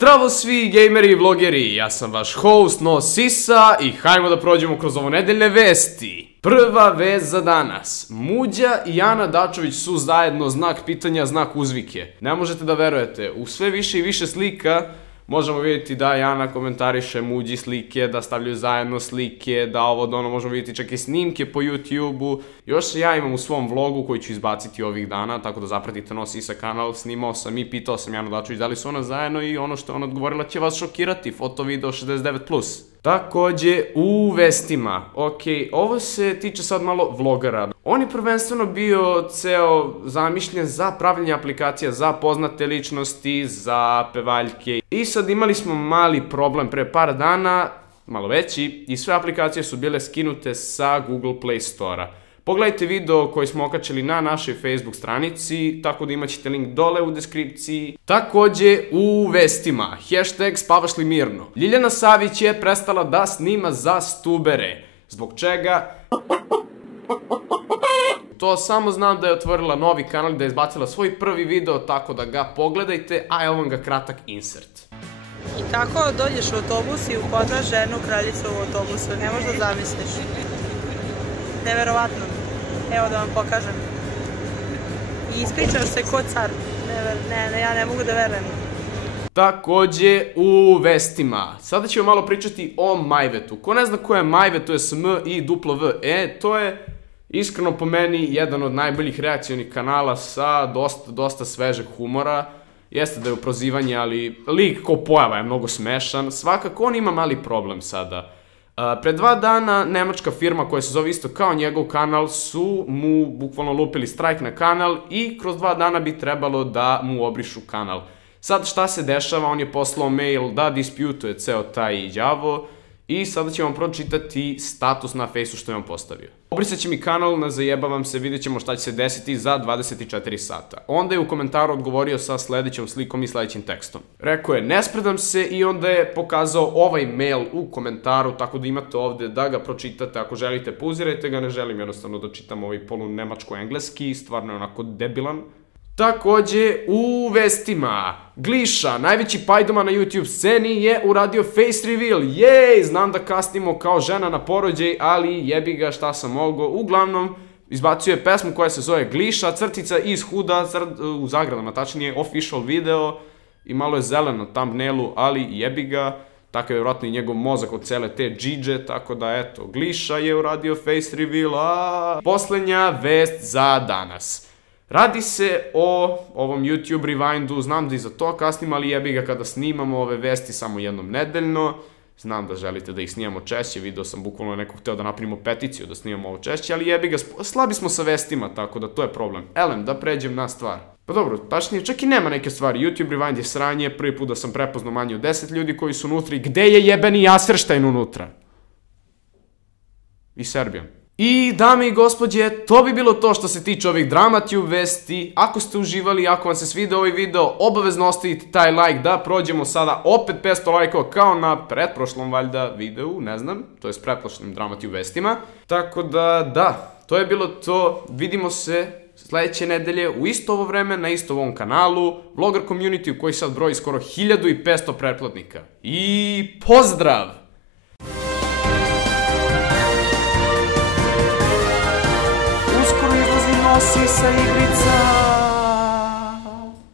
Zdravo svi gameri i vlogeri, ja sam vaš host No Sisa i hajmo da prođemo kroz ovo nedeljne vesti. Prva vest za danas. Muđa i Ana Dačović su zajedno, znak pitanja, znak uzvike. Ne možete da verujete, u sve više i više slika možemo vidjeti da Ana komentariše Muđi slike, da stavljaju zajedno slike, da ovo da ono možemo vidjeti čak i snimke po YouTube-u. Još ja imam u svom vlogu koji ću izbaciti ovih dana, tako da zapratite No Sisa kanal, snimao sam i pitao sam Anu Dačović da li su ona zajedno i ono što je ona odgovorila će vas šokirati, foto video 69+. Takođe, u vestima, ovo se tiče sad malo vlogara. On je prvenstveno bio ceo zamišljen za pravljenje aplikacija za poznate ličnosti, za pevaljke. I sad imali smo mali problem pre par dana, malo veći, i sve aplikacije su bile skinute sa Google Play Store-a. Pogledajte video koji smo okačili na našoj Facebook stranici, tako da imat ćete link dole u deskripciji. Takođe, u vestima, hashtag spavaš li mirno. Ljiljana Savić je prestala da snima za stubere. Zbog čega? To samo znam da je otvorila novi kanal, da je izbacila svoj prvi video, tako da ga pogledajte, a evo vam ga kratak insert. I tako dođeš u autobus i upoznaš ženu kraljicu u autobusu, ne možeš da zamisliš. Neverovatno. Evo da vam pokažem. I ispričaš se ko car. Ja ne mogu da verujem. Takođe, u vestima. Sada ćemo malo pričati o Majvetu. Ko ne zna ko je Majvet, to je SMIW. To je, iskreno po meni, jedan od najboljih reakcionih kanala sa dosta svežeg humora. Jeste da je uprozivanje, ali lik ko pojava je mnogo smešan. Svakako, on ima mali problem sada. Pre 2 dana nemačka firma koja se zove isto kao njegov kanal su mu bukvalno lupili strajk na kanal i kroz 2 dana bi trebalo da mu obrišu kanal. Sad šta se dešava, on je poslao mail da disputuje ceo taj đavo i sada ćemo vam pročitati status na Fejsu što je on postavio. Obrisat će mi kanal, ne zajebavam se, vidjet ćemo šta će se desiti za 24 sata. Onda je u komentaru odgovorio sa sledećom slikom i sledećim tekstom. Rekao je ne spredam se i onda je pokazao ovaj mail u komentaru, tako da imate ovde da ga pročitate. Ako želite, pauzirajte ga, ne želim jednostavno da čitam ovaj polu-nemačko-engleski, stvarno je onako debilan. Takođe, u vestima, Gliša, najveći pajdoma na YouTube sceni, je uradio face reveal. Jej, znam da kasnimo kao žena na porođaj, ali jebi ga šta sam mogao. Uglavnom, izbacio je pesmu koja se zove Gliša, crtica iz Huda, u zagradama, tačnije official video, i malo je zeleno na thumbnailu, ali jebi ga. Takav je vjerojatno i njegov mozak od cele te džidže, tako da eto, Gliša je uradio face reveal. Poslednja vest za danas. Radi se o ovom YouTube rewindu, znam da i za to kasnim, ali jebi ga kada snimamo ove vesti samo jednom nedeljno. Znam da želite da ih snimamo češće, video sam bukvalno nekog hteo da napravimo peticiju da snimamo ovo češće, ali jebi ga, slabi smo sa vestima, tako da to je problem. Elem, da pređem na stvar. Pa dobro, tačnije, čak i nema neke stvari, YouTube rewind je sranje, prvi put da sam prepoznao manje od 10 ljudi koji su unutra i gde je jebeni Jaserštajn unutra? I Serbijan. I, dame i gospođe, to bi bilo to što se tiče ovih DramaTube vesti. Ako ste uživali, ako vam se svidio ovaj video, obavezno ostavite taj like da prođemo sada opet 500 lajkova kao na pretprošlom valjda videu, ne znam, to je s pretprošlim DramaTube vestima. Tako da, to je bilo to, vidimo se sledeće nedelje u isto ovo vreme na isto ovom kanalu, vlogger community u koji sad broji skoro 1500 pretplatnika. I pozdrav! Sisa igrica